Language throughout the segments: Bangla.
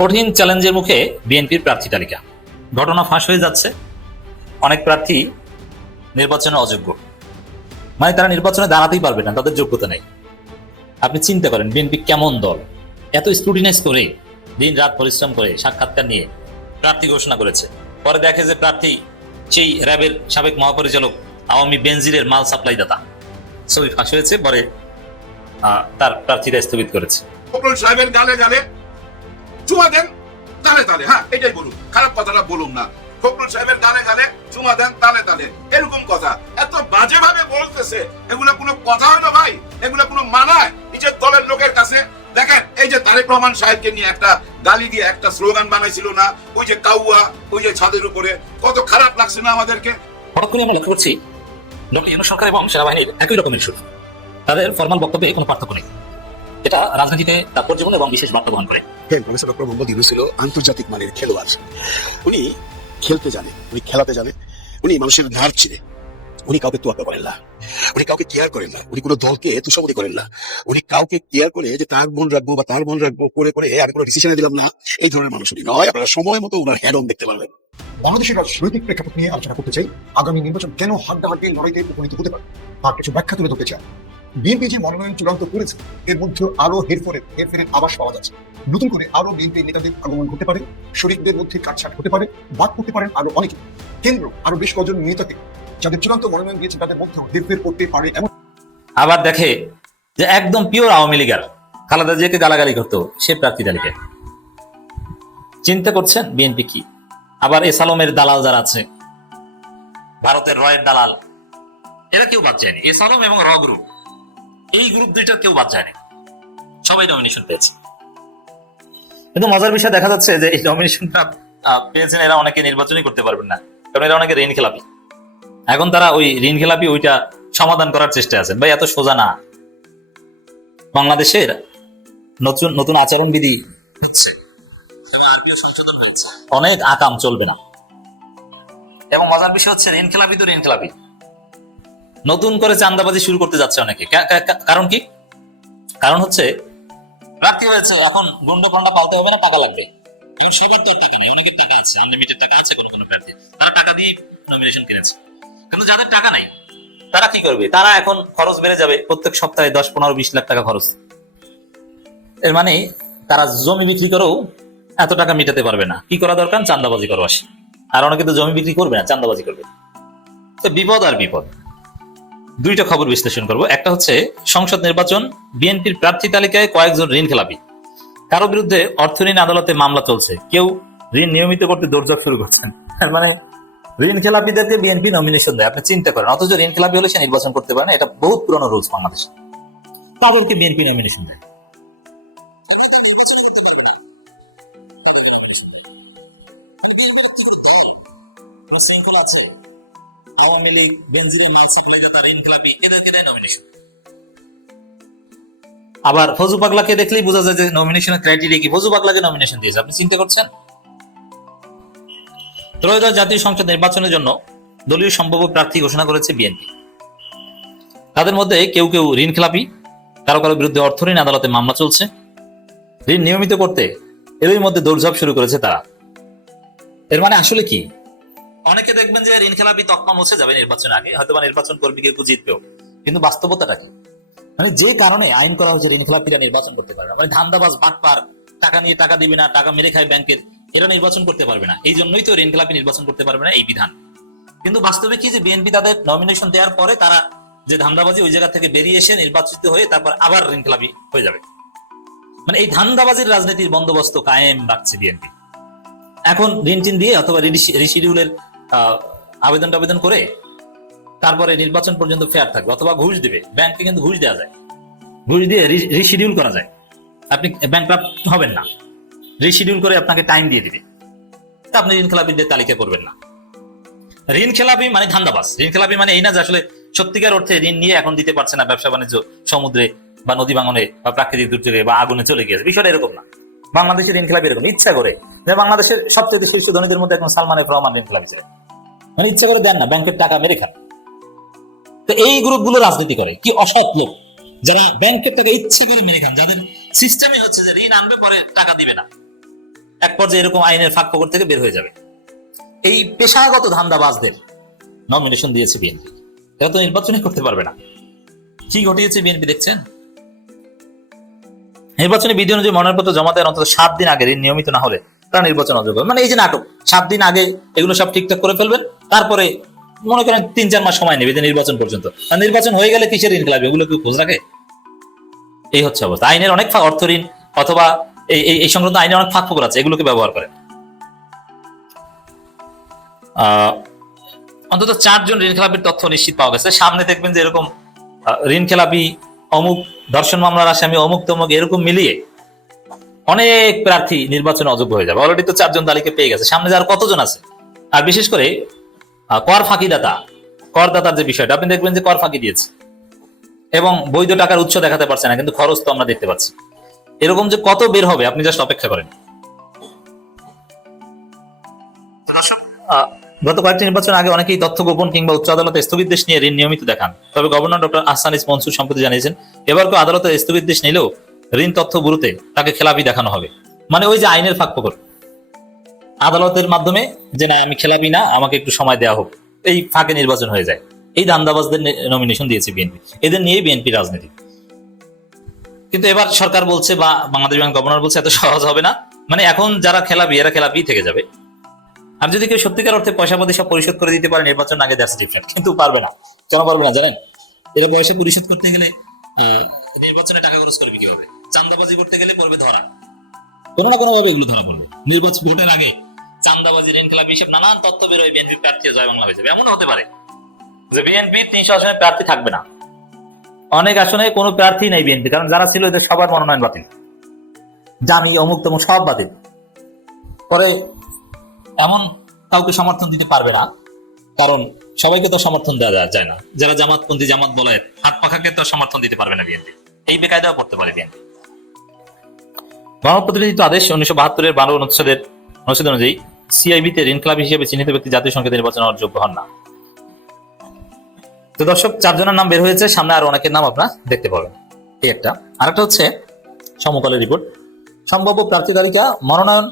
কঠিন চ্যালেঞ্জের মুখে বিএনপির প্রার্থী তালিকা। ঘটনা ফাঁস হয়ে যাচ্ছে। অনেক প্রার্থী নির্বাচনে অযোগ্য। মানে তারা নির্বাচনে দাঁড়াতেই পারবে না, তাদের যোগ্যতা নেই। আপনি চিন্তা করেন, বিএনপি কেমন দল? এত স্ক্রুটিনাইজ করে দিন রাত পরিশ্রম করে সাক্ষাৎকার নিয়ে প্রার্থী ঘোষণা করেছে। পরে দেখে যে প্রার্থী সেই র্যাবের সাবেক মহাপরিচালক আওয়ামী বেনজিরের মাল সাপ্লাই দাতা ছবি ফাঁস হয়েছে, পরে তার প্রার্থীরা স্থগিত করেছে। সাহেবের গালে গালে চুমা দেন, তালে তালে হ্যাঁ এটাই বলুন। খারাপ কথাটা বলুন না। ফখরুল সাহেবের গালে গালে চুমা দেন, তালে তালে, এরকম কথা। এত বাজে ভাবে বলতেছে, এগুলো কোনো কথা হয় না ভাই, এগুলো কোনো মানায়। নিজের দলের লোকের কাছে, দেখেন, এই যে তারেক রহমান সাহেবকে নিয়ে একটা গালি দিয়ে একটা স্লোগান বানাইছিল না, ওই যে কাউয়া, ওই যে ছাদের উপরে, কত খারাপ লাগছে না আমাদেরকে? হঠাৎ করে আমরা লক্ষ্য করছি, ডক্টর ইউনুস সরকার এবং সেনাবাহিনীর একই রকমের সুর। তাদের ফরমাল বক্তব্যে কোনো পার্থক্য নেই। এটা রাজনীতিতে তাৎপর্যপূর্ণ এবং বিশেষ বার্তা বহন করে। হ্যাঁ প্রফেসর ডক্টর মোহাম্মদ ইউনুস ছিল আন্তর্জাতিক মানের খেলোয়াড়। উনি খেলতে জানে, উনি খেলাতে জানে, উনি মানুষের ধার ছিলেন উনি কাউকে তোয়াক্কা করেন না। উনি কাউকে কেয়ার করেন না। উনি কোনো দলকে তুষামতি করেন না। উনি কাউকে কেয়ার করে যে তার মন রাখব বা তার মন রাখব করে করে আমি কোনো ডিসিশনে দিলাম না, এই ধরনের মানুষ উনি নয়। আপনারা সময় মতো ওনার হ্যাড অন দেখতে পারবেন। বাংলাদেশের রাজনৈতিক প্রেক্ষাপট নিয়ে আলোচনা করতে চাই, আগামী নির্বাচন কেন হাড্ডা হাড্ডাহাড্ডি লড়াইতে উপনীত হতে পারে? তার কিছু ব্যাখ্যা তুলে ধরতে চাই। বিএনপি মনোনয়ন চূড়ান্ত করেছে, এর মধ্যে আরও হেরফেরের হেরফেরের আবাস পাওয়া যাচ্ছে নতুন করে আরও বিএনপি নেতাদের আগমন হতে পারে, শরিকদের মধ্যে কাটছাট হতে পারে, বাদ করতে পারেন আরও অনেকে। কেন্দ্র আরও বেশ কজন নেতাকে যাদের চূড়ান্ত মনোনয়ন দিয়েছে, তাদের মধ্যেও হেরফের করতে পারে এমন আবার দেখে যে একদম পিওর আওয়ামী লীগার খালেদা জিয়াকে গালাগালি করতো সে প্রার্থী তালিকায়। চিন্তা করছেন বিএনপি কি? আবার এসালমের দালাল যারা আছে, ভারতের রয়ের দালাল, এরা কেউ বাদ যায়নি। এসালম এবং র গ্রুপ এই গ্রুপ দুইটার কেউ বাদ যায়নি সবাই নমিনেশন পেয়েছে। কিন্তু মজার বিষয় দেখা যাচ্ছে যে এই নমিনেশনটা পেয়েছেন এরা অনেকে নির্বাচনই করতে পারবেন না। কারণ এরা অনেকে ঋণ খেলাপি। এখন তারা ওই ঋণ খেলাপি ওইটা সমাধান করার চেষ্টা আছেন। ভাই, এত সোজা না। বাংলাদেশের নতুন নতুন আচরণ বিধি হচ্ছে। অনেক আকাম চলবে না। এবং মজার বিষয় হচ্ছে ঋণ খেলাপি তো ঋণ খেলাপি। নতুন করে চান্দাবাজি শুরু করতে যাচ্ছে অনেকে। কারণ কি? কারণ হচ্ছে প্রার্থী হয়েছে, এখন গুন্ড পাল্টা পালতে হবে না, টাকা লাগবে। এখন সবার তো টাকা নেই, অনেকের টাকা আছে আনলিমিটেড টাকা আছে কোনো কোনো প্রার্থী। তারা টাকা দিয়ে নমিনেশন কিনেছে। কিন্তু যাদের টাকা নাই, তারা কি করবে? তারা এখন খরচ বেড়ে যাবে, প্রত্যেক সপ্তাহে দশ, পনেরো, বিশ লাখ টাকা খরচ। এর মানে তারা জমি বিক্রি করেও এত টাকা মেটাতে পারবে না। কি করা দরকার? চান্দাবাজি আসে। আর অনেকে তো জমি বিক্রি করবে না চান্দাবাজি করবে। তো বিপদ আর বিপদ। দুইটা খবর বিশ্লেষণ করব। একটা হচ্ছে, সংসদ নির্বাচন, বিএনপির প্রার্থী তালিকায় কয়েকজন ঋণ খেলাপি। কারও বিরুদ্ধে অর্থ ঋণ আদালতে মামলা চলছে। কেউ ঋণ নিয়মিত করতে দৌড়ঝাঁপ শুরু করছেন। মানে ঋণ খেলাপিদেরকে বিএনপি নমিনেশন দেয়। আপনি চিন্তা করেন, অথচ ঋণ খেলাপি হলে সে নির্বাচন করতে পারে না। এটা বহুত পুরনো রুলস বাংলাদেশে। তাদেরকে বিএনপি নমিনেশন দেয়। আওয়ামী লীগ সাপ্লাই দাতা ঋণ খেলাপি এদেরকে দেয় নমিনেশন আবার ফজু পাগলাকে দেখলেই বোঝা যায় যে নমিনেশনের ক্রাইটেরিয়া কি। ফজু পাগলাকে নমিনেশন দিয়েছে, আপনি চিন্তা করছেন? ত্রয়োদশ জাতীয় সংসদ নির্বাচনের জন্য দলীয় সম্ভাব্য প্রার্থী ঘোষণা করেছে বিএনপি। তাদের মধ্যে কেউ কেউ ঋণ খেলাপি কারও কারও বিরুদ্ধে অর্থ ঋণ, আদালতে মামলা চলছে। ঋণ নিয়মিত করতে এরই মধ্যে দৌড়ঝাঁপ শুরু করেছে তারা। এর মানে আসলে কি? অনেকে দেখবেন যে ঋণ খেলাপি তকমা মুছে যাবে নির্বাচন আগে হয়তো বা নির্বাচন করবে কেউ জিতবেও। কিন্তু বাস্তবতাটা কি? মানে যে কারণে আইন করা হচ্ছে ঋণ খেলাপিরা নির্বাচন করতে পারবে না। মানে ধান্দাবাজ, বাটপার, টাকা নিয়ে টাকা দিবে না, টাকা মেরে খায় ব্যাংকের, এরা নির্বাচন করতে পারবে না। এই জন্যই তো ঋণ খেলাপি নির্বাচন করতে পারবে না এই বিধান। কিন্তু বাস্তবে কি যে বিএনপি তাদের নমিনেশন দেওয়ার পরে তারা যে ধান্দাবাজি ওই জায়গা থেকে বেরিয়ে এসে নির্বাচিত হয়ে তারপর আবার ঋণ খেলাপি হয়ে যাবে। মানে এই ধান্দাবাজির রাজনীতির বন্দোবস্ত কায়েম রাখছে বিএনপি। এখন ঋণ টিন দিয়ে অথবা রিশিডিউলের আবেদন টাবেদন করে তারপরে নির্বাচন পর্যন্ত ফেয়ার থাকবে, অথবা ঘুষ দিবে। ব্যাংকে কিন্তু ঘুষ দেওয়া যায়। ঘুষ দিয়ে রিশিডিউল করা যায়। আপনি ব্যাংক হবেন না। রিশিডিউল করে আপনাকে টাইম দিয়ে দিবে। তা আপনি ঋণ খেলাপিদের তালিকা করবেন না। ঋণ খেলাপি মানে ধান্দাবাস ঋণ খেলাপি মানে এই না যে আসলে সত্যিকার অর্থে ঋণ নিয়ে এখন দিতে পারছে না ব্যবসা বাণিজ্য সমুদ্রে বা নদী ভাঙনে বা প্রাকৃতিক দুর্যোগে বা আগুনে চলে গিয়েছে। বিষয়টা এরকম না। বাংলাদেশের খেলাপি এরকম, ইচ্ছা করে। যে বাংলাদেশের সবচেয়ে শীর্ষ ধনীদের মধ্যে এখন সালমান এফ রহমান খেলাপি ছিলেন মানে ইচ্ছা করে দেন না, ব্যাংকের টাকা মেরে খান। তো এই গ্রুপগুলো রাজনীতি করে, কি অসৎ লোক। যারা ব্যাংকের টাকা ইচ্ছা করে মেরে খান, যাদের সিস্টেমই হচ্ছে যে ঋণ আনবে, পরে টাকা দিবে না। এক পর্যায়ে এরকম আইনের ফাঁক ফকর থেকে বের হয়ে যাবে। এই পেশাগত ধান্দাবাজদের নমিনেশন দিয়েছে বিএনপি। এরা তো নির্বাচনই করতে পারবে না। কি ঘটিয়েছে বিএনপি, দেখছেন? নির্বাচনী বিধি অনুযায়ী মনোনয়নপত্র জমা দেওয়ার অন্তত সাত দিন আগে নিয়মিত না হলে তারা নির্বাচন অযোগ্য মানে এই যে নাটক, সাত দিন আগে এগুলো সব ঠিকঠাক করে ফেলবেন, তারপরে মনে করেন তিন চার মাস সময় নেবে যে নির্বাচন পর্যন্ত। নির্বাচন হয়ে গেলে কিসের ঋণ খেলাবে এগুলো কি খোঁজ রাখে? এই হচ্ছে অবস্থা। আইনের অনেক অর্থ ঋণ অথবা এই এই- সংক্রান্ত আইনের অনেক ফাঁক ফোকর আছে, এগুলোকে ব্যবহার করে। অন্তত চারজন ঋণ খেলাপির তথ্য নিশ্চিত পাওয়া গেছে। সামনে দেখবেন যে এরকম ঋণ খেলাপি অমুক ধর্ষণ মামলার আসামি অমুক তমুক এরকম মিলিয়ে অনেক প্রার্থী নির্বাচনে অযোগ্য হয়ে যাবে। অলরেডি তো চারজন তালিকা পেয়ে গেছে। সামনে যার কতজন আছে? আর বিশেষ করে কর ফাঁকিদাতা, করদাতার যে বিষয়টা, আপনি দেখবেন যে কর ফাঁকি দিয়েছে। এবং বৈধ টাকার উৎস দেখাতে পারছে না, কিন্তু খরচ তো আমরা দেখতে পাচ্ছি। এরকম যে কত বের হবে, আপনি জাস্ট অপেক্ষা করেন। গত কয়েকটি নির্বাচন আগে অনেকেই তথ্য গোপন কিংবা উচ্চ আদালতে স্থগিতাদেশ নিয়ে ঋণ নিয়মিত দেখান। তবে গভর্নর ডক্টর আহসানিস মনসুর সম্প্রতি জানিয়েছেন, এবার কেউ আদালতে স্থগিতাদেশ নিলেও ঋণ তথ্য বুড়োতে তাকে খেলাপি দেখানো হবে। মানে ওই যে আইনের ফাঁক ফকর। আদালতের মাধ্যমে যে, না, আমি খেলাপি না, আমাকে একটু সময় দেওয়া হোক। এই ফাঁকে নির্বাচন হয়ে যায়। এই দান্দাবাজদের নমিনেশন দিয়েছে বিএনপি। এদের নিয়ে বিএনপি রাজনীতি। কিন্তু এবার সরকার বলছে বা বাংলাদেশ ব্যাংক গভর্নর বলছে, এত সহজ হবে না। মানে এখন যারা খেলাপি, এরা খেলাপি থেকে যাবে। আর যদি কেউ সত্যিকার অর্থে পয়সা পাতি সব পরিশোধ করে দিতে পারে, নির্বাচন আগে দ্যাটস ডিফারেন্ট কিন্তু পারবে না। কেন পারবে না, জানেন? এরা পয়সা পরিশোধ করতে গেলে নির্বাচনে টাকা খরচ করবে কি হবে। চান্দাবাজি করতে গেলে পড়বে ধরা। কোনো না কোনো ভাবে এগুলো ধরা পড়বে। নির্বাচন ভোটের আগে চান্দাবাজি ঋণ খেলাপি হিসেব নানান তথ্য বেরোয় বিএনপি প্রার্থী জয় বাংলা হয়ে যাবে। এমন হতে পারে যে বিএনপি তিনশো আসনে প্রার্থী থাকবে না। অনেক আসনে কোনো প্রার্থী নেই বিএনপি কারণ যারা ছিল এদের সবার মনোনয়ন বাতিল। জামি অমুক তমুক সব বাতিল। পরে এমন কাউকে সমর্থন দিতে পারবে না, কারণ সবাইকে তো সমর্থন দেওয়া যায় না। যারা জামাতপন্থী জামাত বলে, হাত পাখাকে তো সমর্থন দিতে পারবে না বিএনপি। এই বেকায়দাও করতে পারে বিএনপি। গণপ্রতিনিধিত্ব আদেশ উনিশশো বাহাত্তরের বারো অনুচ্ছেদের অনুচ্ছেদ অনুযায়ী সিআইবিতে ক্লাব হিসেবে চিহ্নিত ব্যক্তি জাতীয় সংসদে নির্বাচন হওয়ার যোগ্য হন না। তো দর্শক, চারজনের নাম বের হয়েছে। সামনে আরও অনেকের নাম আপনারা দেখতে পাবেন। এই একটা। আরেকটা হচ্ছে সমকালের রিপোর্ট। সম্ভাব্য প্রার্থী তালিকা মনোনয়ন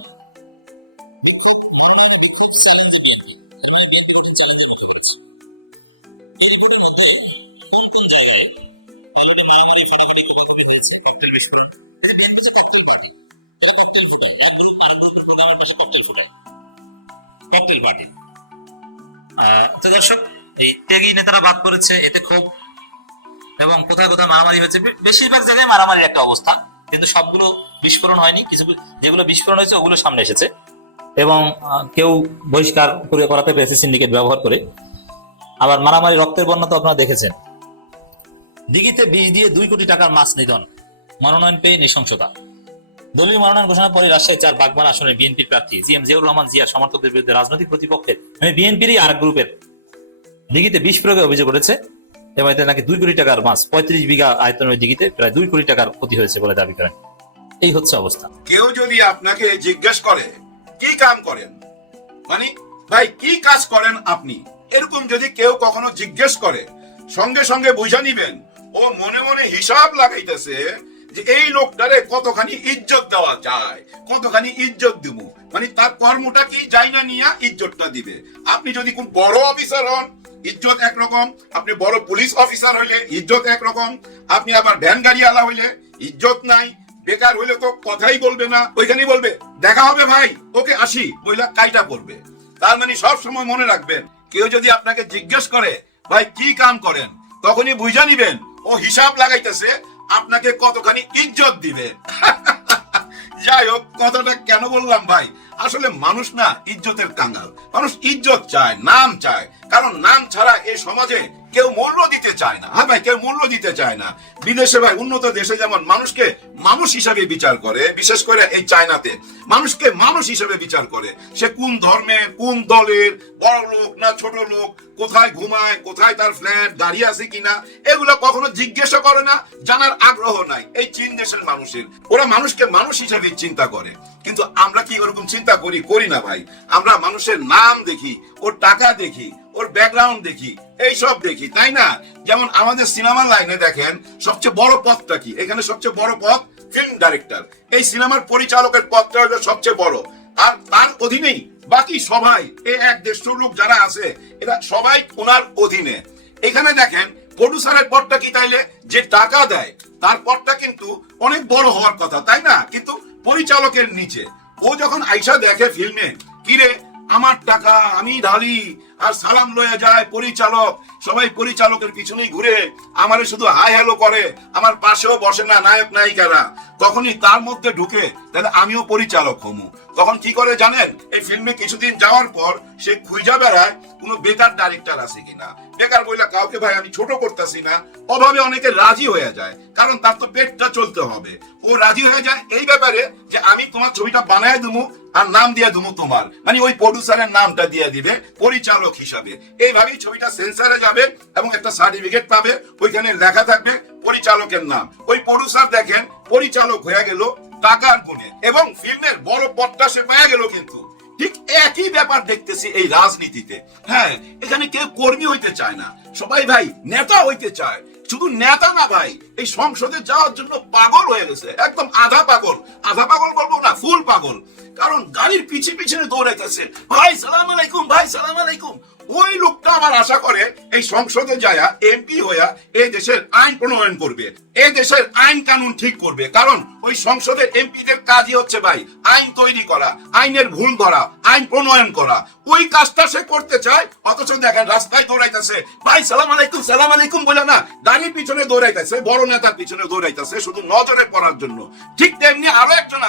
ত্যাগী নেতারা বাদ করেছে এতে ক্ষোভ এবং কোথায় কোথায় মারামারি হয়েছে। বেশিরভাগ জায়গায় মারামারির একটা অবস্থা, কিন্তু সবগুলো বিস্ফোরণ হয়নি। কিছু যেগুলো বিস্ফোরণ হয়েছে, ওগুলো সামনে এসেছে। এবং কেউ বহিষ্কার করে করাতে পেরেছে সিন্ডিকেট ব্যবহার করে। আবার মারামারি রক্তের বন্যা তো আপনারা দেখেছেন। দিঘিতে বিষ দিয়ে দুই কোটি টাকার মাছ নিধন, মনোনয়ন পেয়ে নৃশংসতা। দলীয় মনোনয়ন ঘোষণা পরে রাজশাহী চার বাগমান আসনে বিএনপির প্রার্থী জি এম জিয়াউর রহমান জিয়া সমর্থকদের বিরুদ্ধে রাজনৈতিক প্রতিপক্ষের মানে বিএনপিরই আর গ্রুপের দিঘিতে বিষ প্রয়োগে অভিযোগ করেছে। এবং নাকি দুই কোটি টাকার মাছ, পঁয়ত্রিশ বিঘা আয়তনের ওই দিঘিতে প্রায় দুই কোটি টাকার ক্ষতি হয়েছে বলে দাবি করেন। এই হচ্ছে অবস্থা। কেউ যদি আপনাকে জিজ্ঞেস করে, কি কাম করেন? মানে ভাই, কি কাজ করেন আপনি? এরকম যদি কেউ কখনো জিজ্ঞেস করে, সঙ্গে সঙ্গে বুঝা নিবেন। ও মনে মনে হিসাব লাগাইতেছে যে এই লোকটারে কতখানি ইজ্জত দেওয়া যায়, কতখানি ইজ্জত দিব মানে তার কর্মটা কি যাই না নিয়ে ইজ্জতটা দিবে। আপনি যদি কোন বড় অফিসার হন ইজ্জত একরকম, আপনি বড় পুলিশ অফিসার হইলে ইজ্জত একরকম, আপনি আবার ভ্যান গাড়ি আলা হইলে ইজ্জত নাই, বেকার হইলে তো কথাই বলবে না, ওইখানেই বলবে, দেখা হবে ভাই, ওকে আসি। বইলা কাইটা পড়বে তার মানে সব সময় মনে রাখবেন, কেউ যদি আপনাকে জিজ্ঞেস করে, ভাই, কি কাম করেন? তখনই বুঝা নিবেন, ও হিসাব লাগাইতেছে, আপনাকে কতখানি ইজ্জত দিবে? যাই হোক, কথাটা কেন বললাম ভাই? আসলে মানুষ না, ইজ্জতের কাঙ্গাল মানুষ ইজ্জত চায়, নাম চায়। কারণ নাম ছাড়া এই সমাজে কেউ মূল্য দিতে চায় না। হ্যাঁ ভাই, কেউ মূল্য দিতে চায় না। বিদেশে ভাই, উন্নত দেশে যেমন মানুষকে মানুষ হিসাবে বিচার করে, বিশেষ করে এই চায়নাতে। মানুষকে মানুষ হিসেবে বিচার করে। সে কোন ধর্মের কোন দলের বড় লোক না ছোট লোক, কোথায় ঘুমায়, কোথায় তার ফ্ল্যাট দাঁড়িয়ে আছে কিনা, এগুলো কখনো জিজ্ঞাসা করে না, জানার আগ্রহ নাই। এই চীন দেশের মানুষের। ওরা মানুষকে মানুষ হিসেবে চিন্তা করে। কিন্তু আমরা কি ওরকম চিন্তা করি? করি না ভাই। আমরা মানুষের নাম দেখি, ওর টাকা দেখি ওর ব্যাকগ্রাউন্ড দেখি এই সব দেখি, তাই না? যেমন আমাদের সিনেমার লাইনে দেখেন, সবচেয়ে বড় পথটা কি? এখানে সবচেয়ে বড় পথ ফিল্ম ডাইরেক্টর এই সিনেমার পরিচালকের পদটা হলো সবচেয়ে বড়। আর তার অধীনেই বাকি সবাই এই এক দেড়শো লোক যারা আছে, এরা সবাই ওনার অধীনে। এখানে দেখেন প্রডিউসারের পদটা কি তাইলে? যে টাকা দেয়, তার পদটা কিন্তু অনেক বড় হওয়ার কথা, তাই না? কিন্তু পরিচালকের নিচে। ও যখন আইসা দেখে ফিল্মে কিরে আমার টাকা, আমি ঢালি, আর সালাম লয়ে যায় পরিচালক। সবাই পরিচালকের পিছনেই ঘুরে, আমারে শুধু হাই হ্যালো করে, আমার পাশেও বসে না নায়ক নায়িকারা। তখনই তার মধ্যে ঢুকে, তাহলে আমিও পরিচালক হমু। তখন কি করে জানেন? এই ফিল্মে কিছুদিন যাওয়ার পর সে খুঁজা বেড়ায় কোনো বেকার ডাইরেক্টর আছে কিনা। বেকার বইলা কাউকে ভাই আমি ছোট করতেছি না। অভাবে অনেকে রাজি হয়ে যায়, কারণ তার তো পেটটা চলতে হবে। ও রাজি হয়ে যায় এই ব্যাপারে যে আমি তোমার ছবিটা বানায় দেবো আর নাম দিয়ে দেবো তোমার। মানে ওই প্রডিউসারের নামটা দিয়ে দিবে, পরিচালক হিসাবে। এইভাবেই ছবিটা সেন্সারে যাবে এবং একটা সার্টিফিকেট পাবে, ওইখানে লেখা থাকবে পরিচালকের নাম। ওই প্রডিউসার দেখেন, পরিচালক হয়ে গেল টাকার গুণে এবং ফিল্মের বড় পথটা সে পেয়ে গেল কিন্তু। ঠিক একই ব্যাপার দেখতেছি এই রাজনীতিতে। হ্যাঁ এখানে কেউ কর্মী হইতে চায় না। সবাই ভাই, নেতা হইতে চায়। শুধু নেতা না ভাই, এই সংসদে যাওয়ার জন্য পাগল হয়ে গেছে। একদম আধা পাগল। আধা পাগল বলব না, ফুল পাগল। কারণ গাড়ির পিছিয়ে পিছনে গেছে ভাই, সালাম আলাইকুম, ভাই, সালাম আলাইকুম। ওই লোকটা আমার আশা করে এই সংসদে যায়া এমপি হইয়া এই দেশের আইন প্রণয়ন করবে এই দেশের আইন কানুন ঠিক করবে। কারণ ওই সংসদের এমপিদের কাজই হচ্ছে ভাই, আইন তৈরি করা, আইনের ভুল ধরা, আইন প্রণয়ন করা। ওই কাজটা সে করতে চায়, অথচ দেখেন রাস্তায় দৌড়াইতেছে। ভাই, সালাম আলাইকুম সালাম আলাইকুম বলে না, গাড়ির পিছনে দৌড়াইতেছে, বড় নেতার পিছনে দৌড়াইতেছে, শুধু নজরে পড়ার জন্য। ঠিক তেমনি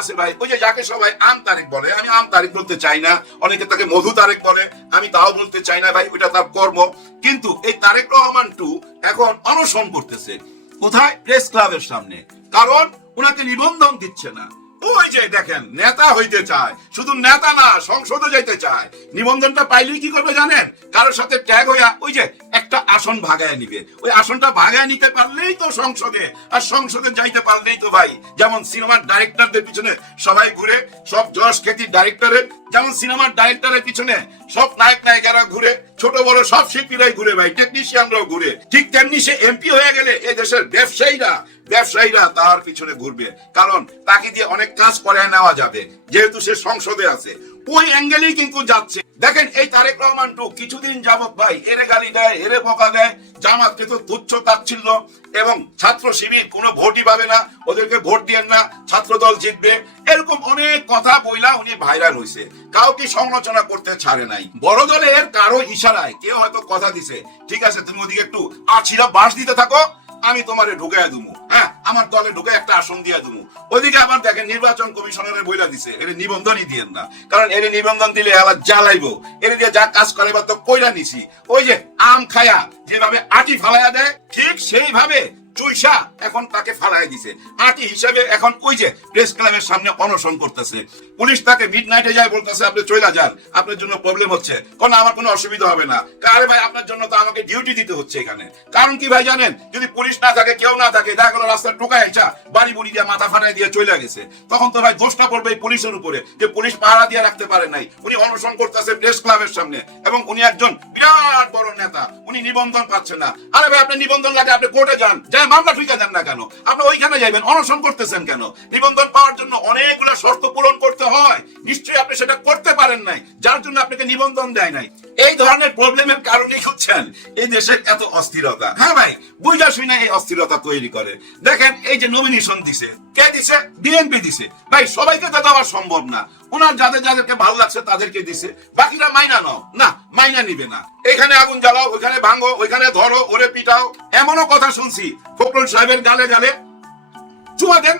আছে ভাই? ওই যে যাকে সবাই আম তারিখ বলে, আমি আম তারিখ বলতে চাই না, অনেকে তাকে মধু তারেক বলে, আমি তাও বলতে চাই না ভাই, ওইটা তার কর্ম। কিন্তু এই তারেক রহমান টু এখন অনশন করতেছে, কোথায়? প্রেস ক্লাবের সামনে। কারণ ওনাকে নিবন্ধন দিচ্ছে না। ওই যে দেখেন, নেতা হইতে চায়। শুধু নেতা না, সংসদে যাইতে চায়। নিবন্ধনটা কি করবে জানেন? কারোর সাথে ট্যাগ হইয়া, ওই যে একটা আসন ভাগায় নিবে। ওই আসনটা ভাগায় নিতে পারলেই তো সংসদে, আর সংসদে যাইতে পারলেই তো ভাই। যেমন সিনেমার ডাইরেক্টরদের পিছনে সবাই ঘুরে, সব যশ খ্যাতি ডাইরেক্টরের যেমন সিনেমার ডাইরেক্টরের পিছনে সব নায়ক নায়িকারা ঘুরে, ছোট বড় সব শিল্পীরাই ঘুরে ভাই টেকনিশিয়ানরাও ঘুরে। ঠিক তেমনি সে এমপি হয়ে গেলে এ দেশের ব্যবসায়ীরা ব্যবসায়ীরা তার পিছনে ঘুরবে। কারণ তাকে দিয়ে অনেক কাজ করে নেওয়া যাবে, যেহেতু সে সংসদে আছে। ওই অ্যাঙ্গেলেই কিন্তু যাচ্ছে। দেখেন এই তারেক রহমান টু, কিছুদিন যাবত ভাই, এরে গালি দেয়, এরে বকা দেয়, জামাতকে তো তুচ্ছ তাচ্ছিল্য এবং ছাত্র শিবির কোনো ভোটই পাবে না, ওদেরকে ভোট দিয়েন না ছাত্র দল জিতবে। এরকম অনেক কথা বইলা উনি ভাইরাল হয়েছে কাউকে সমালোচনা করতে ছাড়ে নাই। বড় দলের কারও ইশারায় কেউ হয়তো কথা দিছে। ঠিক আছে, তুমি ওদিকে একটু আছিরা বাস দিতে থাকো। আমি তোমারে ঢুকাইয়া দুমু। হ্যাঁ আমার দলে ঢুকে একটা আসন দিয়া দুমু। ওইদিকে আবার দেখেন নির্বাচন কমিশনের বইলা দিছে, এর নিবন্ধনই দিয়েন না। কারণ এর নিবন্ধন দিলে আবার জ্বালাইবো। এর দিয়ে যা কাজ করে তো কইরা নিছি। ওই যে আম খায়া যেভাবে আটি ফালাইয়া দেয়, ঠিক সেইভাবে চুইসা এখন তাকে ফালাই দিছে। আটি হিসাবে এখন ওই যে প্রেস ক্লাবের সামনে অনশন করতেছে। পুলিশ তাকে মিড নাইটে যায় বলতেছে, আপনি চলে যান, আপনার জন্য প্রবলেম হচ্ছে। কোন, আমার কোনো অসুবিধা হবে না। আরে ভাই, আপনার জন্য তো আমাকে ডিউটি দিতে হচ্ছে এখানে। কারণ কি ভাই জানেন, যদি পুলিশ না থাকে, কেউ না থাকে, দেখা গেলো রাস্তায় টোকা এসা বাড়ি বুড়ি দিয়ে মাথা ফাটাই দিয়ে চলে গেছে। তখন তো ভাই দোষটা পড়বে এই পুলিশের উপরে, যে পুলিশ পাহারা দিয়ে রাখতে পারে নাই। উনি অনশন করতেছে প্রেস ক্লাবের সামনে এবং উনি একজন বিরাট বড় নেতা। উনি নিবন্ধন পাচ্ছেন না। আরে ভাই, আপনি নিবন্ধন লাগে, আপনি কোর্টে যান। যাই মামলা ঠুকে যান না কেন? আপনি ওইখানে যাবেন অনশন করতেছেন কেন? নিবন্ধন পাওয়ার জন্য অনেকগুলো শর্ত পূরণ করতে হয়। নিশ্চয়ই আপনি সেটা করতে পারেন নাই, যার জন্য আপনাকে নিবন্ধন দেয় নাই। এই ধরনের প্রবলেমের কারণেই হচ্ছেন এই দেশের এত অস্থিরতা। হ্যাঁ ভাই, বুঝা শুনে এই অস্থিরতা তৈরি করে। দেখেন, এই যে নমিনেশন দিছে, কে দিছে? বিএনপি দিছে। ভাই, সবাইকে তো দেওয়া সম্ভব না। ওনার যাদের যাদেরকে ভালো লাগছে তাদেরকে দিছে। বাকিরা মাইনা নাও। না, মাইনা নিবে না। এখানে আগুন জ্বালাও, ওইখানে ভাঙো, ওইখানে ধরো, ওরে পিটাও। এমনও কথা শুনছি, ফখরুল সাহেবের গালে গালে। চুমা দেন,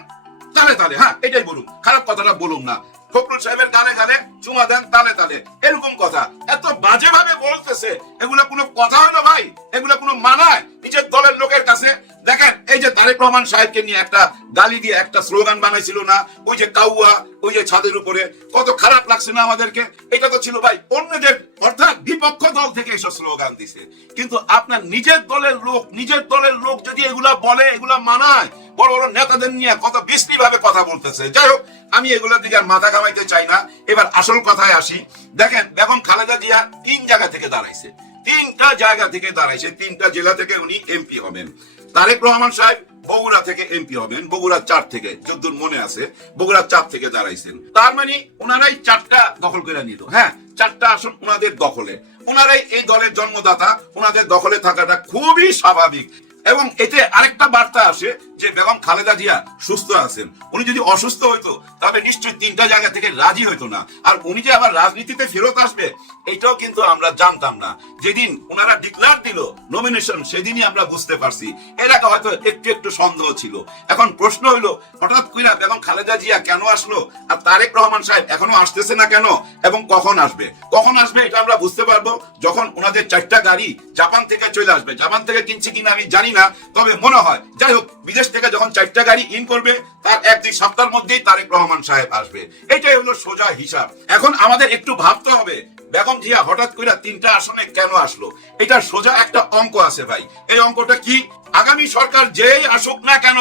তালে তালে। হ্যাঁ এটাই বলুন। খারাপ কথাটা বলুন না। ফখরুল সাহেবের গানে গানে চুমা দেন তালে তালে। এরকম কথা। এত বাজে ভাবে বলতেছে, এগুলো কোনো কথা হলো ভাই, এগুলো কোনো মানায়। নিজের দলের লোকের কাছে দেখেন, এই যে তারেক রহমান সাহেবকে নিয়ে একটা গালি দিয়ে একটা স্লোগান বানাইছিল না, ওই যে কাউয়া, ওই যে ছাদের উপরে, কত খারাপ লাগছে না আমাদেরকে? এটা তো ছিল ভাই অন্যদের, অর্থাৎ বিপক্ষ দল থেকে এসব স্লোগান দিছে। কিন্তু আপনার নিজের দলের লোক, নিজের দলের লোক যদি এগুলা বলে, এগুলা মানায়, বড় বড় নেতাদের নিয়ে কত বিশ্রী ভাবে কথা বলতেছে। যাই হোক, আমি এগুলোর দিকে আর মাথা কামাইতে চাই না। এবার আসল কথায় আসি। দেখেন, বেগম খালেদা জিয়া তিন জায়গা থেকে দাঁড়াইছে। তিনটা জায়গা থেকে দাঁড়াইছে, তিনটা জেলা থেকে উনি এমপি হবেন। তারেক রহমান সাহেব বগুড়া থেকে এমপি হবেন বগুড়া চার থেকে, যদ্দূর মনে আছে বগুড়া চার থেকে দাঁড়াইছেন। তার মানে ওনারাই চারটা দখল করে নিল। হ্যাঁ চারটা আসন ওনাদের দখলে। ওনারাই এই দলের জন্মদাতা ওনাদের দখলে থাকাটা খুবই স্বাভাবিক। এবং এতে আরেকটা বার্তা আসে যে বেগম খালেদা জিয়া সুস্থ আছেন, উনি যদি অসুস্থ হইতো, তাহলে নিশ্চয়ই তিনটা জায়গা থেকে রাজি হইতো না। আর উনি যে আবার রাজনীতিতে ফেরত আসবে, এটাও কিন্তু আমরা জানতাম না। যেদিন ওনারা ডিক্লার দিল নমিনেশন সেদিনই আমরা বুঝতে পারছি। আগে হয়তো একটু একটু সন্দেহ ছিল। এখন প্রশ্ন হইল, হঠাৎ কইরা বেগম খালেদা জিয়া কেন আসলো? আর তারেক রহমান সাহেব এখনও আসতেছে না কেন? এবং কখন আসবে? কখন আসবে এটা আমরা বুঝতে পারব যখন ওনাদের চারটা গাড়ি জাপান থেকে চলে আসবে। জাপান থেকে কিনছে কিনা আমি জানি না, তবে মনে হয়, যাই হোক বিদেশ থেকে যখন চারটা গাড়ি ইন করবে, তার এক দুই সপ্তাহের মধ্যেই তারেক রহমান সাহেব আসবে। এটাই হলো সোজা হিসাব। এখন আমাদের একটু ভাবতে হবে, বেগম জিয়া হঠাৎ করে তিনটা আসনে কেন আসলো? এটা সোজা একটা অঙ্ক আছে ভাই। এই অঙ্কটা কি? আগামী সরকার যেই আসুক না কেন,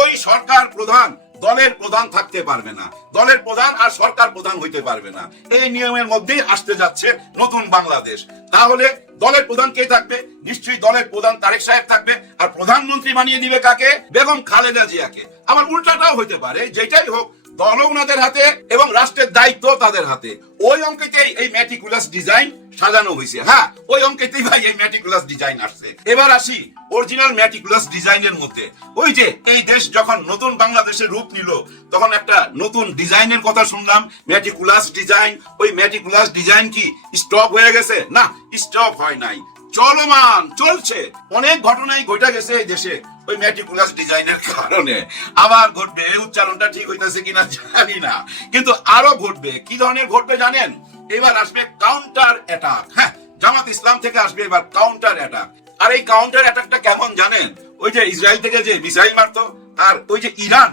ওই সরকার প্রধান দলের প্রধান থাকতে পারবে না। দলের প্রধান আর সরকার প্রধান হইতে পারবে না। এই নিয়মের মধ্যেই আসতে যাচ্ছে নতুন বাংলাদেশ। তাহলে দলের প্রধান কে থাকবে? নিশ্চয়ই দলের প্রধান তারেক সাহেব থাকবে। আর প্রধানমন্ত্রী বানিয়ে দিবে কাকে? বেগম খালেদা জিয়াকে। আবার উল্টাটাও হইতে পারে, যেটাই হোক দল ওনাদের হাতে এবং রাষ্ট্রের দায়িত্ব তাদের হাতে। ওই অঙ্কেতেই এই ম্যাটিকুলাস ডিজাইন সাজানো হয়েছে। হ্যাঁ ওই অঙ্কেতেই ভাই এই ম্যাটিকুলাস ডিজাইন আসছে। এবার আসি অরিজিনাল ম্যাটিকুলাস ডিজাইনের মধ্যে। ওই যে এই দেশ যখন নতুন বাংলাদেশের রূপ নিল, তখন একটা নতুন ডিজাইনের কথা শুনলাম। ম্যাটিকুলাস ডিজাইন ওই ম্যাটিকুলাস ডিজাইন কি স্টপ হয়ে গেছে? না স্টপ হয় নাই। চলমান, চলছে। অনেক ঘটনাই ঘটে গেছে এই দেশে, ওই ম্যাটিকুলাস ডিজাইনের কারণে। আবার ঘটবে উচ্চারণটা ঠিক হইতেছে কিনা জানি না। কিন্তু আরও ঘটবে। কি ধরনের ঘটবে জানেন? এবার আসবে কাউন্টার অ্যাটাক হ্যাঁ জামাত ইসলাম থেকে আসবে এবার কাউন্টার অ্যাটাক আর এই কাউন্টার অ্যাটাকটা কেমন জানেন? ওই যে ইসরায়েল থেকে যে মিসাইল মারতো, আর ওই যে ইরান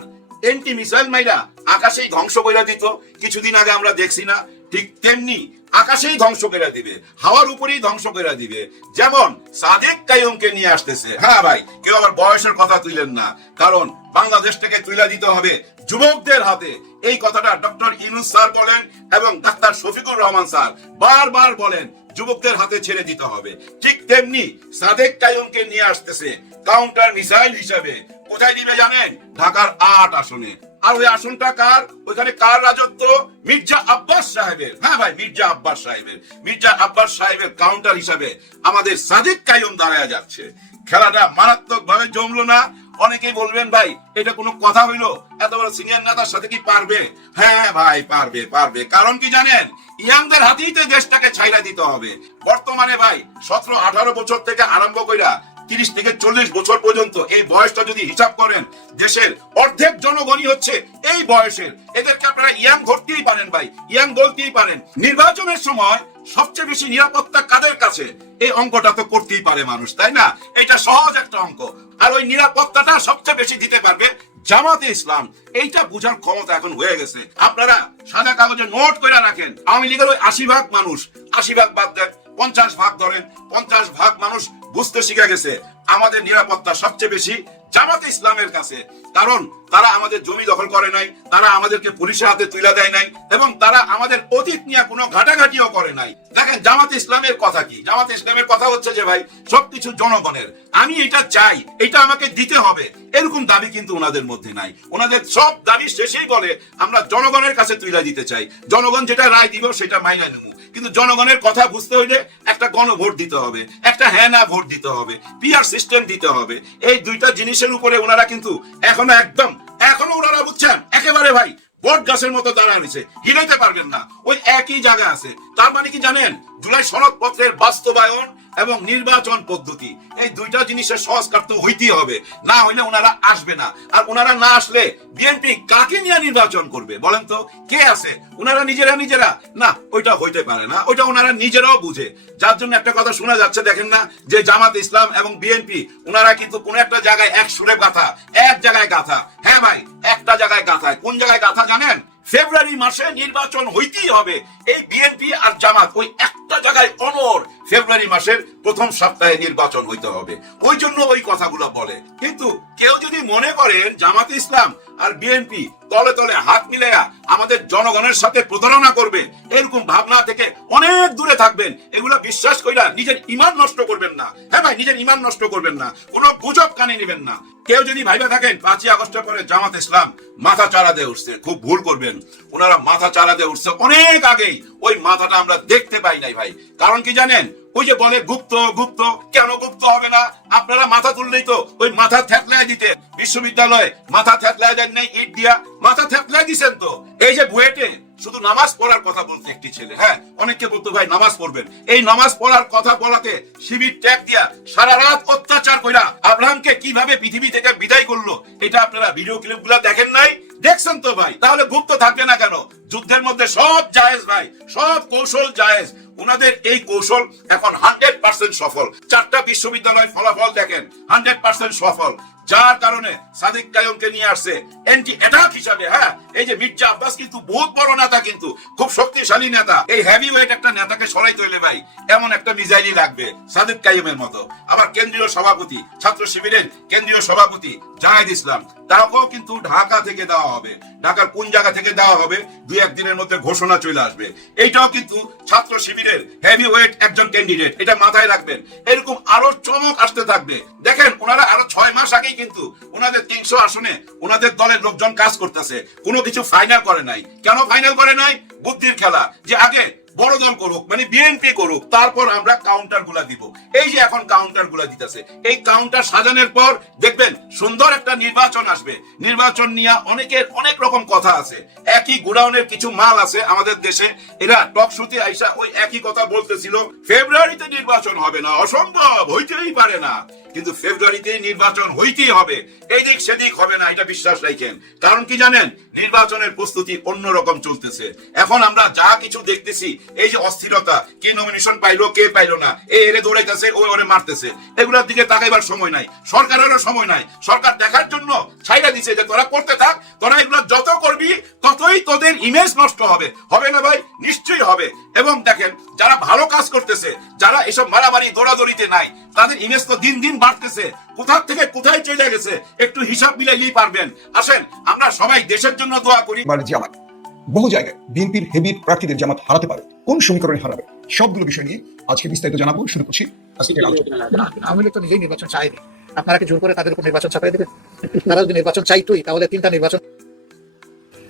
এন্টি মিসাইল মাইরা আকাশেই ধ্বংস করে দিত। কিছুদিন আগে আমরা দেখছি না, ঠিক তেমনি আকাশেই ধ্বংস করে দিবে, হাওয়ার উপরেই ধ্বংস করে দিবে। যেমন সাদেক কাইমকে নিয়ে আসতেছে। হ্যাঁ ভাই, কেউ আবার বয়সের কথা তুইলেন না। কারণ বাংলাদেশ থেকে তুলে দিতে হবে যুবকদের হাতে। এই কথাটা ডক্টর ইনুস স্যার বলেন এবং ডাক্তার শফিকুর রহমান স্যার বারবার বলেন, যুবকদের হাতে ছেড়ে দিতে হবে। ঠিক তেমনি সাদেক কাইমকে নিয়ে আসতেছে কাউন্টার মিসাইল হিসাবে। কোথায় দিবে জানেন? ঢাকার আট আসনে। আর ওই আসনটা কার? ওইখানে কার রাজত্ব? মির্জা আব্বাস সাহেবের। হ্যাঁ ভাই, মির্জা আব্বাস সাহেবের। মির্জা আব্বাস সাহেবের কাউন্টার হিসাবে আমাদের সাদিক কায়ুম দাঁড়ায় যাচ্ছে। খেলাটা মারাত্মক ভাবে জমলো না। অনেকেই বলবেন, ভাই, এটা কোনো কথা হইল? এত বড় সিনিয়র নেতার সাথে কি পারবে? হ্যাঁ ভাই, পারবে পারবে। কারণ কি জানেন? ইয়াংদের হাতেই তো দেশটাকে ছাইরা দিতে হবে। বর্তমানে ভাই, সতেরো আঠারো বছর থেকে আরম্ভ কইরা তিরিশ থেকে চল্লিশ বছর পর্যন্ত এই বয়সটা যদি হিসাব করেন, দেশের অর্ধেক জনগণই হচ্ছে এই বয়সের। এদেরকে আপনারা ইয়াং ধরতেই পারেন ভাই, ইয়াং বলতেই পারেন। নির্বাচনের সময় সবচেয়ে বেশি নিরাপত্তা কাদের কাছে? এই অঙ্কটা তো করতেই পারে মানুষ, তাই না? এটা সহজ একটা অঙ্ক। আর ওই নিরাপত্তাটা সবচেয়ে বেশি দিতে পারবে জামাতে ইসলাম। এইটা বুঝার ক্ষমতা এখন হয়ে গেছে। আপনারা সাদা কাগজে নোট করে রাখেন, আওয়ামী লীগের ওই আশি ভাগ মানুষ। আশি ভাগ বাদ দেন, পঞ্চাশ ভাগ ধরেন, পঞ্চাশ ভাগ মানুষ বুঝতে শিখে গেছে আমাদের নিরাপত্তা সবচেয়ে বেশি জামাতে ইসলামের কাছে। কারণ তারা আমাদের জমি দখল করে নাই, তারা আমাদেরকে পুলিশের হাতে তুলে দেয় নাই, এবং তারা আমাদের অতীত নিয়ে কোনো ঘাটাঘাটিও করে নাই। দেখেন, জামাতে ইসলামের কথা কি? জামাতে ইসলামের কথা হচ্ছে যে, ভাই, সবকিছু জনগণের। আমি এটা চাই, এটা আমাকে দিতে হবে। এরকম দাবি কিন্তু ওনাদের মধ্যে নাই। ওনাদের সব দাবি শেষেই বলে, আমরা জনগণের কাছে তুলে দিতে চাই। জনগণ যেটা রায় দিব, সেটা মাইনা নেব। কিন্তু জনগণের কথা বুঝতে হইলে একটা গণভোট দিতে হবে, একটা হ্যাঁ না ভোট দিতে হবে পিআর সিস্টেম দিতে হবে। এই দুইটা জিনিসের উপরে ওনারা কিন্তু এখনও একদম, এখনও ওনারা বুঝছেন? একেবারে ভাই, বট গাছের মতো দাঁড়ায় নিছে হিলাইতে পারবেন না। ওই একই জায়গায় আছে। তার মানে কি জানেন? জুলাই সনদ পত্রের বাস্তবায়ন এবং নির্বাচন পদ্ধতি। এই দুইটা জিনিসের সংস্কার তো হইতেই হবে। না হইলে ওনারা আসবে না। আর ওনারা না আসলে বিএনপি কাকে নিয়ে নির্বাচন করবে বলেন তো? কে আছে? ওনারা নিজেরা নিজেরা। না, ওইটা হইতে পারে না। ওইটা ওনারা নিজেরাও বুঝে। যার জন্য একটা কথা শোনা যাচ্ছে, দেখেন না, যে জামাত ইসলাম এবং বিএনপি, ওনারা কিন্তু কোন একটা জায়গায় এক সুরে গাথা, এক জায়গায় গাথা। হ্যাঁ ভাই, একটা জায়গায় গাথায়। কোন জায়গায় গাথা জানেন? ফেব্রুয়ারি মাসে নির্বাচন হইতেই হবে। এই বিএনপি আর জামাত, ওই একটা জায়গায় অনর ফেব্রুয়ারি মাসের প্রথম সপ্তাহে নির্বাচন হইতে হবে। ওই জন্য ওই কথাগুলো বলে। কিন্তু কেউ যদি মনে করেন জামাত ইসলাম আর বিএনপি তলে তলে হাত মিলাইয়া আমাদের জনগণের সাথে প্রতারণা করবে, এরকম ভাবনা থেকে অনেক দূরে থাকবেন। এগুলো বিশ্বাস কইরা নিজের ইমান নষ্ট করবেন না। হ্যাঁ ভাই, নিজের ইমান নষ্ট করবেন না। কোনো গুজব কানে নেবেন না। কেউ যদি ভাইবা থাকেন, পাঁচই আগস্টের পরে জামাত ইসলাম মাথা চারা দিয়ে উঠছে, খুব ভুল করবেন। ওনারা মাথা চারা দিয়ে উঠছে অনেক আগেই। ওই মাথাটা আমরা দেখতে পাই নাই ভাই। কারণ কি জানেন? ওই যে বলে গুপ্ত গুপ্ত, কেন গুপ্ত হবে না? আপনারা মাথা তুললেই তো, ওই মাথা থ্যাতলায় দিতে। বিশ্ববিদ্যালয় মাথা থ্যাতলায় দেন নাই, ইট দিয়া মাথা থ্যাতলায় দিছেন তো। এই যে বুয়েটে শুধু নামাজ পড়ার কথা বলতে একটি ছেলে হ্যাঁ? অনেককে বলতো, ভাই, নামাজ পড়বেন। এই নামাজ পড়ার কথা বলাতে শিবির ট্যাগ দিয়া সারা রাত অত্যাচার কইরা আব্রাহামকে কীভাবে পৃথিবী থেকে বিদায় করল, এটা আপনারা ভিডিও ক্লিপগুলা দেখেন নাই? দেখছেন তো, ভাই? তাহলে গুপ্ত থাকবে না কেন? যুদ্ধের মধ্যে সব জায়েজ, ভাই। সব কৌশল জায়েজ। ওনাদের এই কৌশল এখন হান্ড্রেড পার্সেন্ট সফল। চারটা বিশ্ববিদ্যালয় ফলাফল দেখেন হান্ড্রেড পার্সেন্ট সফল। যার কারণে সাদিক কায়মকে নিয়ে আসছে এন্টি অ্যাটাক হিসাবে হ্যাঁ? এই যে মির্জা আব্বাস কিন্তু বহুত বড় নেতা কিন্তু, খুব শক্তিশালী নেতা। এই হেভি ওয়েট একটা নেতাকে সরাইতে হইলে ভাই, এমন একটা মিজাইলই লাগবে সাদিক কাইমের মতো। আবার কেন্দ্রীয় সভাপতি, ছাত্র শিবিরের কেন্দ্রীয় সভাপতি জাহেদ ইসলাম, তাকেও কিন্তু ঢাকা থেকে দেওয়া হবে। ঢাকার কোন জায়গা থেকে দেওয়া হবে, দুই একদিনের মধ্যে ঘোষণা চলে আসবে। এইটাও কিন্তু ছাত্র শিবিরের হেভি ওয়েট একজন ক্যান্ডিডেট এটা মাথায় রাখবেন। এরকম আরও চমক আসতে থাকবে। দেখেন, ওনারা আরও ছয় মাস আগেই কিন্তু। ওনাদের তিনশো আসনে ওনাদের দলের লোকজন কাজ করতেছে। কোনো কিছু ফাইনাল করে নাই। কেন ফাইনাল করে নাই? বুদ্ধির খেলা। যে আগে বড় দল করুক মানে বিএনপি করুক, তারপর আমরা কাউন্টারগুলা দিব। এই যে এখন কাউন্টারগুলা দিতেছে, এই কাউন্টার সাজানোর পর দেখবেন সুন্দর একটা নির্বাচন আসবে। নির্বাচন নিয়ে অনেকের অনেক রকম কথা আছে। একই গোডাউনের কিছু মাল আছে আমাদের দেশে। এরা টক আইসা ওই একই কথা বলতেছিল, ফেব্রুয়ারিতে নির্বাচন হবে না, অসম্ভব, হইতেই পারে না। কিন্তু ফেব্রুয়ারিতে নির্বাচন হইতেই হবে। এই দিক সেদিক হবে না, এটা বিশ্বাস রাখেন। কারণ কি জানেন? নির্বাচনের প্রস্তুতি অন্যরকম চলতেছে। এখন আমরা যা কিছু দেখতেছি এই যে অস্থিরতা, কে নমিনেশন পাইলো, কে পাইলো না, এ এরে দৌড়াইতেছে, ও ওরে মারতেছে, এগুলোর দিকে তাকাইবার সময় নাই সরকারেরও সময় নাই, সরকার দেখার জন্য ছাইরা দিছে যে তোরা করতে থাক, তোরা এগুলো যত করবি, ততই তোদের ইমেজ নষ্ট হবে হবে না ভাই? নিশ্চয়ই হবে। এবং দেখেন, যারা ভালো কাজ করতেছে, যারা এসব মারামারি, দৌড়াদৌড়িতে নাই, তাদের ইমেজ তো দিন দিন বাড়তেছে কোথা থেকে কোথায় চলে গেছে, একটু হিসাব মিলাইলেই পারবেন। আসেন, আমরা সবাই দেশের জন্য দোয়া করি। বহু জায়গায় বিএনপির হেভি প্রার্থীদের জামাত হারাতে পারে। কোন সমীকরণে হারাবে? সবগুলো বিষয় নিয়ে আজকে বিস্তারিত জানাব। শুরু করছি আওয়ামী লীগ তো নিজেই নির্বাচন চায়নি আপনারা কি জোর করে তাদের উপর নির্বাচন চাপাই দেবেন? তারা যদি নির্বাচন চাইতোই তাহলে তিনটা নির্বাচন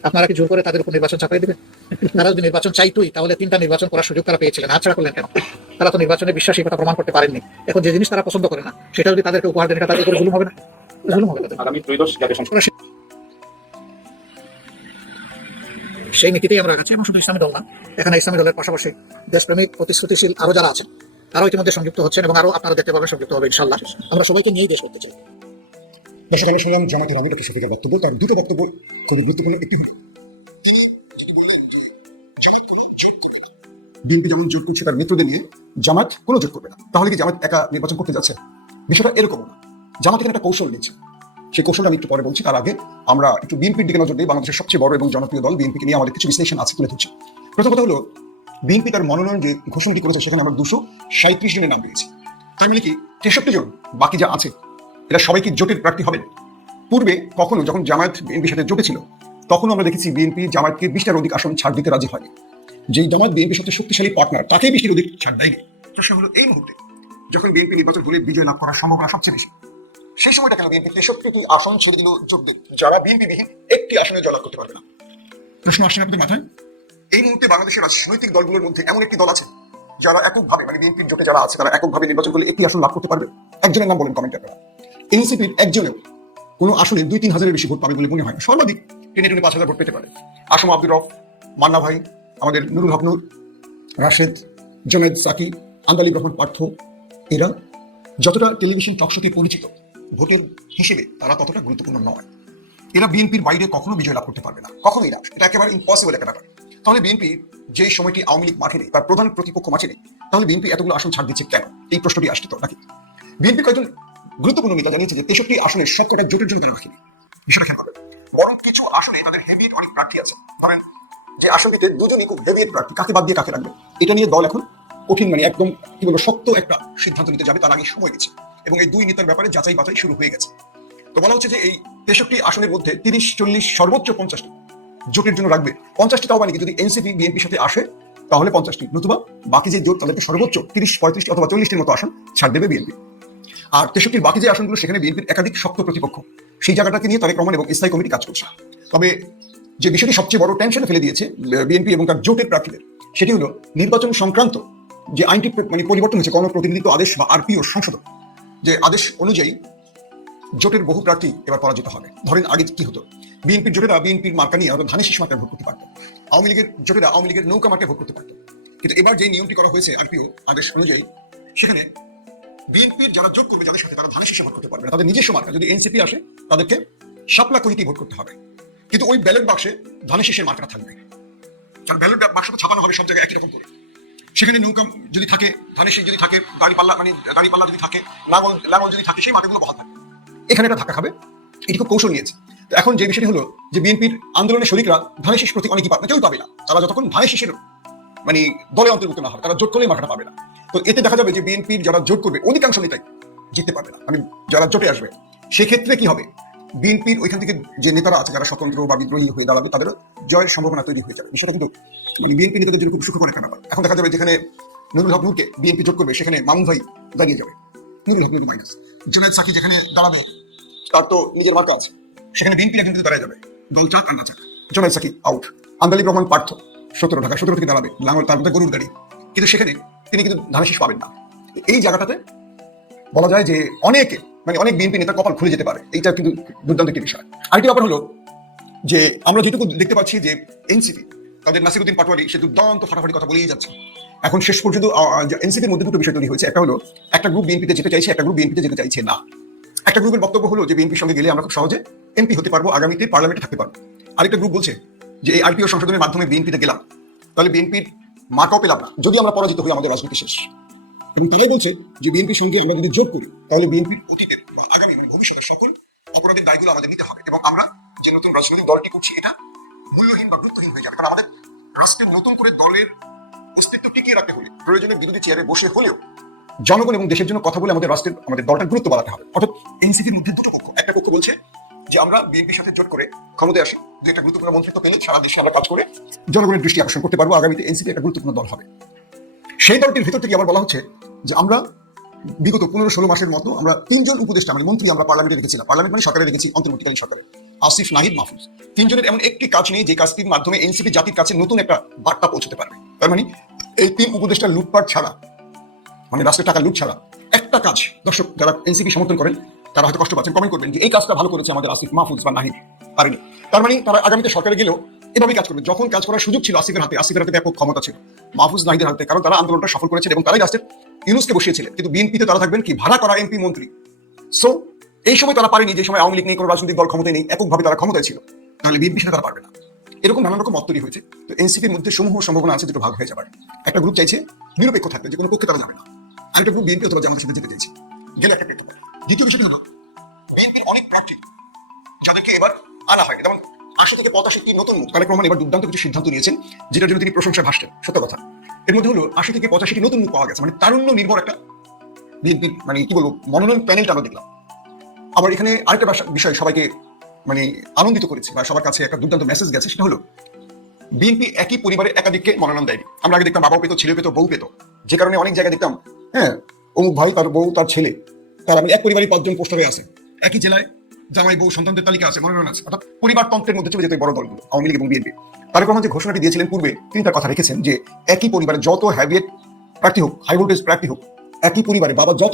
আপনারা কি জোর করে তাদের উপর নির্বাচন চাপাই দেবেন? তারা যদি নির্বাচন চাইতোই তাহলে তিনটা নির্বাচন করার সুযোগ তারা পেয়েছিলেন। হাতছাড়া করলেন কেন? তারা তো নির্বাচনে বিশ্বাসী কথা প্রমাণ করতে পারেননি। এখন যে জিনিস তারা পছন্দ করে না সেটা যদি তাদেরকে উপহার দেন এটা তাদের উপরে জুলুম হবে না? জুলুম হবে তাদের। আগামী ত্রয়োদশ জাতীয় সংসদ। সেই নীতিতেই আমরা আছি এবং শুধু ইসলামী দল না, এখানে ইসলামী দলের পাশাপাশি দেশপ্রেমিক প্রতিশ্রুতিশীল আরও যারা আছেন, তারাও ইতিমধ্যে সংযুক্ত হচ্ছেন এবং আরও আপনারা দেখতে পাবেন, সংযুক্ত হবে ইনশাল্লাহ আমরা সবাইকে নিয়েই দেশ করতে চাই। শুনলাম বক্তব্য, তার দুটো বক্তব্য গুরুত্বপূর্ণ। একটি হলো, বিএনপি যেমন জোট করছে তার মিত্রদের নিয়ে, জামাত কোনো জোট করবে না। তাহলে কি জামাত একা নির্বাচন করতে যাচ্ছে? বিষয়টা এরকম না। জামাত এখানে একটা কৌশল নিচ্ছে। সেই কৌশলটা আমি একটু পরে বলছি। তার আগে আমরা একটু বিএনপির দিকে নজর দিই। বাংলাদেশের সবচেয়ে বড় এবং জনপ্রিয় দল বিএনপিকে নিয়ে আমাদের কিছু বিশ্লেষণ আছে তুলে ধরছি। প্রথম কথা হলো, বিএনপি তার মনোনয়ন যে ঘোষণাটি করেছে, সেখানে আমরা দুশো সাঁত্রিশ জনের নাম পেয়েছি তার মানে কি, তেষট্টি জন বাকি যা আছে এরা সবাই কি জোটের প্রার্থী হবেন পূর্বে কখনো যখন জামায়াত বিএনপির সাথে জোটে ছিল তখন আমরা দেখেছি বিএনপি জামায়াতকে বিশটার অধিক আসন ছাড় দিতে রাজি হয়নি। যেই জামায়াত বিএনপির সাথে শক্তিশালী পার্টনার তাকেই বিশটির অধিক ছাড় দেয়নি। প্রশ্ন হলো এই মুহূর্তে, যখন বিএনপি নির্বাচন হলে বিজয় লাভ করার সম্ভাবনা সবচেয়ে বেশি সেই সময়টা কেন বিএনপি তেষট্টিটি আসন ছেড়ে দিল যোগদের যারা বিএনপি বিহীন একটি আসনে জয়লাভ করতে পারবে না। প্রশ্ন আসছে আপনাদের মাথায়? এই মুহূর্তে বাংলাদেশের রাজনৈতিক দলগুলোর মধ্যে এমন একটি দল আছে যারা এককভাবে মানে বিএনপির জোটে যারা আছে তারা এককভাবে নির্বাচন করলে একটি আসন লাভ করতে পারবে? একজনের নাম বলেন কমেন্টে আপনারা। এনসিপির একজনেও কোনো আসনে দুই তিন হাজারের বেশি ভোট পাবে বলে মনে হয় না। সর্বাধিক টেনে টেনে পাঁচ হাজার ভোট পেতে পারে। আসম আব্দুর রফ মান্না ভাই আমাদের নুরুল হক নূর রাশেদ জমেদ সাকি আন্দালিব রহমান পার্থ এরা যতটা টেলিভিশন টকশোতে পরিচিত ভোটের হিসেবে তারা ততটা গুরুত্বপূর্ণ নয়। এরা বিএনপির বাইরে কখনো বিজয় লাভ করতে পারবে না। কখনোই না। এটা একেবারে ইম্পসিবল একটা ব্যাপার। তাহলে বিএনপি যে সময়টি আওয়ামী লীগ মাঠে নেই, তার প্রধান প্রতিপক্ষ মাঠে নেই, তাহলে বিএনপি এতগুলো আসন ছাড় দিচ্ছে কেন? এই প্রশ্নটি আসছে তো, নাকি? বিএনপি কয়েকজন গুরুত্বপূর্ণ নেতা জানিয়েছে যে তেষট্টি আসনের সবকটা জোটের জন্য তারা রাখেনি বিষয়টা খেয়াল বরং কিছু আসনে তাদের হেভি অনেক প্রার্থী আছে। ধরেন যে আসনটিতে দুজনই খুব হেভি প্রার্থী, কাকে বাদ দিয়ে কাকে রাখবে? এটা নিয়ে দল এখন কঠিন মানে একদম, কি বলব, শক্ত একটা সিদ্ধান্ত নিতে যাবে, তার আগে সময় গেছে। এবং এই দুই নেতার ব্যাপারে যাচাই বাছাই শুরু হয়ে গেছে। তো বলা হচ্ছে যে এই তেষট্টি আসনের মধ্যে তিরিশ, চল্লিশ, সর্বোচ্চ পঞ্চাশটি জোটের জন্য রাখবে। পঞ্চাশটি তাও মানে যদি এনসিপি, বিএনপির সাথে আসে, তাহলে পঞ্চাশটি। নতুবা বাকি যে জোট, তাদেরকে সর্বোচ্চ তিরিশ পঁয়ত্রিশটি অথবা চল্লিশটির মতো আসন ছাড় দেবে বিএনপি। আর তেষট্টির বাকি যে আসনগুলো, সেখানে বিএনপির একাধিক শক্ত প্রতিপক্ষ। সেই জায়গাটাকে নিয়ে তারেক রহমান এবং স্থায়ী কমিটি কাজ করছে। তবে যে বিষয়টি সবচেয়ে বড় টেনশনে ফেলে দিয়েছে বিএনপি এবং তার জোটের প্রার্থীদের, সেটি হলো নির্বাচন সংক্রান্ত যে আইনটি মানে পরিবর্তন হয়েছে, গণপ্রতিনিধিত্ব আদেশ বা আরপিও সংশোধন। যে আদেশ অনুযায়ী জোটের বহু প্রার্থী এবার পরাজিত হবে। ধরেন আগে কি হতো? বিএনপির জোটেরা বিএনপির মার্কা নিয়ে অর্থাৎ ধানের শীষ মার্কায় ভোট করতে পারতো। আওয়ামী লীগের জোটেরা আওয়ামী লীগের নৌকা মার্কায় ভোট করতে পারতো। কিন্তু এবার যে নিয়মটি করা হয়েছে আরপিও আদেশ অনুযায়ী, সেখানে বিএনপির যারা যোগ করবে যাদের সাথে তারা ধানের শীষে ভোট করতে পারবে না। তাদের নিজস্ব মার্কা, যদি এনসিপি আসে, তাদেরকে শাপলা কহিতেই ভোট করতে হবে। কিন্তু ওই ব্যালট বাক্সে ধানের শীষের মার্কাটা থাকবে। কারণ ব্যালট বাক্সটা ছাপানো হবে সব জায়গায় একই রকম করে। সেখানে নৌকা যদি থাকে, ধানের শীষ যদি থাকে দাড়ি পাল্লা মানে দাড়ি পাল্লা যদি থাকে, লাঙল লাঙল যদি থাকে, সেই মার্কাগুলো বহাল থাকে। এখানে এটা ধাক্কা খাবে, এটি খুব কৌশল নিয়েছে। এখন যে বিষয়টি হলো যে বিএনপির আন্দোলনের শরিকরা ধানের শীষ প্রতি অনেকই পাবে না, কেউই পাবে না। তারা যতক্ষণ ধানের শীষের মানে দলে অন্তর্ভুক্ত না হবে, তারা জোট করলেই মাথাটা পাবে না। তো এতে দেখা যাবে যে বিএনপির যারা জোট করবে, অধিকাংশ নেতাই জিততে পারবে না। আমি যারা জোটে আসবে, সেক্ষেত্রে কি হবে? বিএনপির ওইখান থেকে যে নেতারা আছে, যারা স্বতন্ত্র বা বিদ্রোহী হয়ে দাঁড়াবে তাদের জয়ের সম্ভাবনা তৈরি হয়ে যাবে। বিষয়টা কিন্তু মানে বিএনপি নেতাদের জন্য খুব সুখকর একটা ব্যাপার। এখন দেখা যাবে যেখানে নুরুল হক নূরকে বিএনপি যোগ করবে, সেখানে মামুন ভাই দাঁড়িয়ে যাবে। নুরুল হক নূর মাইনাস জুনায়দ সাকি যেখানে দাঁড়াবে, তার তো নিজের মার্কা আছে। সেখানে বিএনপি একজন কিন্তু দাঁড়ায় যাবে। দল চাক আর না চাক। জোনায়দ সাকি আউট আন্দালিব রহমান পার্থ, সতেরো ঢাকা, সতেরো থেকে দাঁড়াবে। লাঙ্গল তার মধ্যে গরুর গাড়ি। কিন্তু সেখানে তিনি কিন্তু ধানের শীষ পাবেন না। এই জায়গাটাতে বলা যায় যে অনেকে মানে অনেক বিএনপি নেতা কপাল খুলে যেতে পারে। এইটা কিন্তু দুর্দান্ত একটি বিষয়। আরেকটি ব্যাপার হলো যে আমরা যেটুকু দেখতে পাচ্ছি যে এনসিপি, তাদের নাসিরুদ্দিন পাটোয়ারি, সে দুর্দান্ত ফাটাফাটি কথা বলেই যাচ্ছে। এখন শেষ পর্যন্ত এনসিপির মধ্যে দুটো বিষয় তৈরি হয়েছে। একটা হলো, একটা গ্রুপ বিএনপিতে যেতে চাইছে, একটা গ্রুপ বিএনপিতে যেতে চাইছে না। একটা গ্রুপের বক্তব্য হলো যে বিএনপির সঙ্গে গেলে আমরা খুব সহজে এমপি হতে পারব, আগামীতে পার্লামেন্টে থাকতে পারব। আরেকটা গ্রুপ বলছে যে এই আরপিও সংশোধনের মাধ্যমে বিএনপিতে গেলাম। তাহলে বিএনপির মাকাও পেলাম না। যদি আমরা পরাজিত হই, আমাদের রাজনীতি শেষ। এবং তারাই বলছে যে বিএনপির সঙ্গে আমরা যদি যোগ করি, তাহলে বিএনপির অতীতের বা আগামী মানে ভবিষ্যতের সকল অপরাধের দায়গুলো আমাদের নিতে হবে এবং আমরা যে নতুন রাজনৈতিক দলটি করছি, এটা মূল্যহীন বা গুরুত্বহীন হয়ে যাবে। কারণ আমাদের রাষ্ট্রের নতুন করে দলের অস্তিত্ব টিকিয়ে রাখতে হলে প্রয়োজনে বিরোধী চেয়ারে বসে হলেও জনগণ এবং দেশের জন্য কথা বলে আমাদের রাষ্ট্রের, আমাদের দলটার গুরুত্ব বাড়াতে হবে। অর্থাৎ এনসিপির মধ্যে দুটো পক্ষ, একটা পক্ষ বলছে যে আমরা বিএনপির সাথে জোট করে ক্ষমতায় আসি যে একটা গুরুত্বপূর্ণ মন্ত্রিত্ব পেলে সারা দেশে আমরা কাজ করে জনগণের দৃষ্টি আকর্ষণ করতে পারব। আগামীতে এনসিপি একটা গুরুত্বপূর্ণ দল হবে। সেই দলটির ভিতর থেকে আবার বলা হচ্ছে যে আমরা বিগত পনেরো ষোলো মাসের মতো আমরা তিনজন উপদেষ্টা মানে মন্ত্রী আমরা পার্লামেন্টে রেখেছিলাম। পার্লামেন্ট মানে সরকারে রেখেছি, অন্তর্বর্তীকালীন সরকারে। আসিফ নাহিদ মাহফুজ। তিনজনের এমন একটি কাজ নেই যে কাজটির মাধ্যমে এনসিপি জাতির কাছে নতুন একটা বার্তা পৌঁছতে পারবে। তার মানে এই তিন উপদেষ্টা লুটপাট ছাড়া মানে রাষ্ট্রের টাকা লুট ছাড়া, একটা কাজ, দর্শক, যারা এনসিপি সমর্থন করেন, তারা হয়তো কষ্ট পাচ্ছেন। কমেন্ট করবেন যে এই কাজটা ভালো করেছে আমাদের আসিফ মাহফুজ বা নাহিদ। পারেনি তার মানে তারা আগামীতে সরকারে গেলেও এভাবেই কাজ করবে। যখন কাজ করার সুযোগ ছিল আসিফের হাতে আসিফের হাতে ব্যাপক ক্ষমতা ছিল। মাহফুজ নাহিদের হাতে, কারণ তারা আন্দোলনটা সফল করেছেন এবং তারাই রাষ্ট্রের ইউনুসকে বসিয়েছিলেন। কিন্তু বিএনপিতে তারা থাকবেন কি? ভাড়া করা এমপি মন্ত্রী। সো এই সময় তারা পারেনি যে সময় আওয়ামী লীগ নেই কোনো রাজনৈতিক দল ক্ষমতায় নেই, এককভাবে তারা ক্ষমতায় ছিল। তাহলে বিএনপি সেটা তারা পারবে না। এরকম নানান রকম মত তৈরি হয়েছে। তো এনসিপির মধ্যে সমূহ সম্ভাবনা আছে, দুটো ভাগ হয়ে যাবার। একটা গ্রুপ চাইছে, নিরপেক্ষ থাকবে, যে কোনো পক্ষে তারা যাবে না। আরেকটা গ্রুপ বিএনপি অথবা জামাতের সাথে যেতে চাইছে গেলে একটা পেতে পারে দ্বিতীয় বিষয়টি হলো, বিএনপির অনেক প্রার্থী যাদেরকে এবার আনা হয় যেমন আশি থেকে পঁচাশিটি নতুন মুখ, তারেক রহমান এবার দুর্দান্ত কিছু সিদ্ধান্ত নিয়েছেন, যেটার জন্য তিনি প্রশংসা ভাসছেন। সত্য কথা। এর মধ্যে হলো আশি থেকে পঁচাশিটি নতুন মুখ পাওয়া গেছে মানে তারুণ্য নির্ভর একটা বিএনপির মানে কি বলব, মনোনয়ন প্যানেলটা আমরা দেখলাম। আবার এখানে আরেকটা বিষয় সবাইকে মানে আনন্দিত করেছে, বা সবার কাছে একটা দুর্দান্ত মেসেজ গেছে, সেটা হলো, বিএনপি একই পরিবারের একাধিককে মনোনয়ন দেয়নি। আমরা আগে দেখতাম বাবাও পেতো ছেলে পেত বউ পেত। যে কারণে অনেক জায়গায় দেখতাম হ্যাঁ অমুক ভাই তার বউ, তার ছেলে, তারা মানে এক পরিবারের পাঁচজন পোস্টারে আছে। একই জেলায় জামাই বউ সন্তানদের তালিকা আছে, মনোনয়ন আছে। অর্থাৎ পরিবারতন্ত্রের মধ্যে চলে যেত বড় দলগুলো আওয়ামী লীগ এবং বিএনপি। তারেক রহমান যে ঘোষণাটি দিয়েছিলেন পূর্বে, তিনি তার কথা রেখেছেন যে, একই পরিবারে যত হ্যাভিয়েট প্রার্থী হোক হাই ভোল্টেজ প্রার্থী হোক, একই পরিবারে বাবা যত